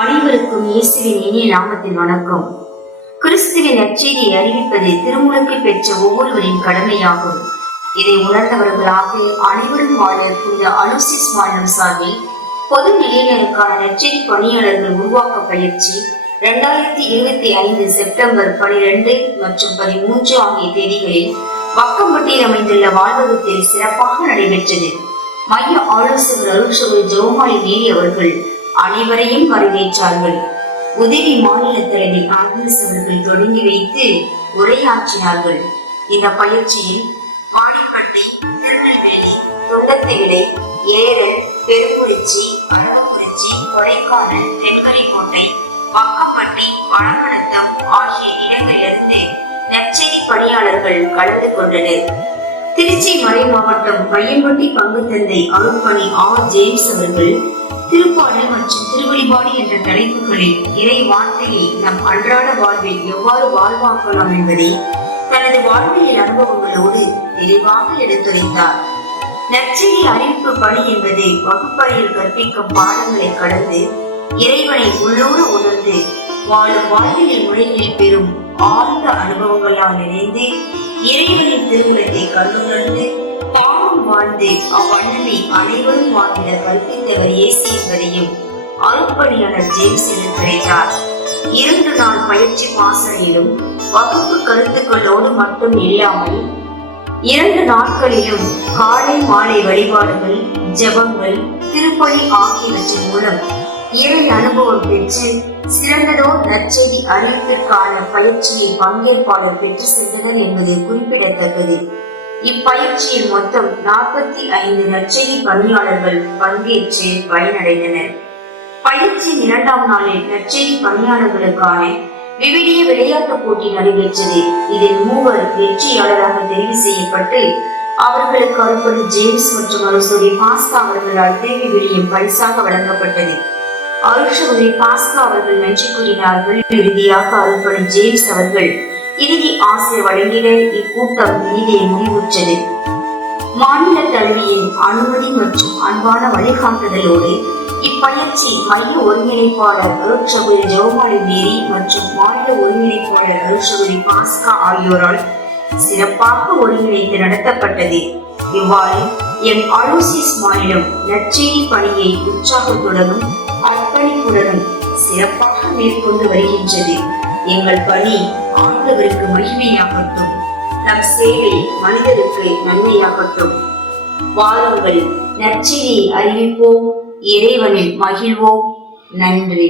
அனைவருக்கும் இயேசுவின் இனிய நாமத்தில் வணக்கம். கிறிஸ்துவின் நற்செய்தியை அறிவிப்பது திருமுழுக்கு பெற்ற ஒவ்வொருவரின் கடமையாகும். இதை உணர்ந்தவர்களாக அனைவரும் வாழ புனித அலோசியஸ் மாநிலம் சார்பில் பொது நிலையினருக்கான நற்செய்தி பணியாளர்கள் உருவாக்க பயிற்சி 2025 செப்டம்பர் 12 மற்றும் 13 ஆகிய தேதிகளில் வக்கம்பட்டியில் அமைந்துள்ள வாழ்வகத்தில் சிறப்பாக நடைபெற்றது. மைய ஆலோசகர் அருட்சகோதரி ஜெபமாலை மேரி அவர்கள் அனைவரையும் வரவேற்றார்கள். உதவி மாநில தலைவி ஆக்னஸ் அவர்கள் தொடங்கி வைத்து உரையாற்றினார்கள். இந்த பயிற்சியில் பாடிப்பட்டி, திருநெல்வேலி, தொண்டத்திவிடை, ஏரல், பெருங்குறிச்சி, அரவக்குறிச்சி, கொடைக்கானல், தென்கரைக்கோட்டை, வக்கம்பட்டி, அழகனத்தம் ஆகிய இடங்களிலிருந்து நற்செய்தி பணியாளர்கள் கலந்து கொண்டனர். திருச்சி மறை மாவட்டம் பையன்பட்டி பங்கு தந்தை அருட்பணி ஜேம்ஸ் அவர்கள் திருப்பாடல் மற்றும் திருவழிபாடு என்ற தலைப்புகளில் இறை வார்த்தையை நம் அன்றாட வாழ்வில் எவ்வாறு வாழ்வாக்கலாம் என்பதை தனது வாழ்வியல் அனுபவங்களோடு தெளிவாக எடுத்துரைத்தார். நற்செய்தி அறிவிப்பு பணி என்பது வகுப்பறையில் கற்பிக்கும் பாடங்களை கடந்து இறைவனை உள்ளூர உணர்ந்து வாழும் வாழ்வியல் முறையில் பெறும் ஆழ்ந்த அனுபவங்களால் நிறைந்து இறைவனின் திருமணத்தை கண்டுணர்ந்து பாவம் வாழ்ந்து அவ்வண்ணனை அனைவரும் வாழ்ந்த கற்பித்தவர் இயேசு என்பதையும் அருட்பணியாளர் ஜேம்ஸ் எடுத்துரைத்தார். 2 நாள் பயிற்சி பாசனையிலும் வகுப்பு கருத்துக்களோடு மட்டும் இல்லாமல் 2 நாட்களிலும் காலை மாலை வழிபாடுகள், ஜெபங்கள், திருப்பலி ஆகியவற்றின் மூலம் இறை அனுபவம் பெற்று சிறந்ததோர் நற்செய்தி அறிவிப்பிற்கான பயிற்சியை பங்கேற்பாளர் பெற்று சென்றனர் என்பது குறிப்பிடத்தக்கது. இப்பயிற்சியில் மொத்தம் 45 நற்செய்தி பணியாளர்கள் பங்கேற்று பயனடைந்தனர். பயிற்சியின் 2ஆம் நாளில் நற்செய்தி பணியாளர்களுக்கான விவிலிய விளையாட்டு போட்டி நடைபெற்றது. இதில் 3 வெற்றியாளராக தெரிவு செய்யப்பட்டு அவர்களுக்கு அருட்பணி ஜேம்ஸ் மற்றும் அருட்சகோதரி பாஸ்கா அவர்களால் விவிலியம் பரிசாக வழங்கப்பட்டது. அருட்சகோதரி பாஸ்கா அவர்கள் நன்றி கூறினார்கள். இறுதியாக அருட்பணி ஜேம்ஸ் அவர்கள் இறுதி ஆசிரியர் வழங்கிட இக்கூட்டம் இனிதே முடிவுற்றது. மாநில தலைவியின் அனுமதி மற்றும் அன்பான வழிகாட்டுதலோடு இப்பயிற்சி மைய ஒருங்கிணைப்பாளர் அருட்சகோதரி ஜெபமாலை மேரி மற்றும் மாநில ஒருங்கிணைப்பாளர் அருட்சகோதரி பாஸ்கா ஆகியோரால் சிறப்பாக ஒருங்கிணைத்து நடத்தப்பட்டது. இவ்வாறு எம் அலோசியஸ் மாநிலம் நற்செய்தி பணியை உற்சாகத்துடனும் அர்ப்பணிப்புடனும் சிறப்பாக மேற்கொண்டு வருகின்றது. எங்கள் பணி ஆண்டவருக்கு மகிமையாகட்டும், நம் சேவை மனிதருக்கு நன்மையாகட்டும். வாருங்கள், நற்செய்தியை அறிவிப்போம், இறைவனில் மகிழ்வோம். நன்றி.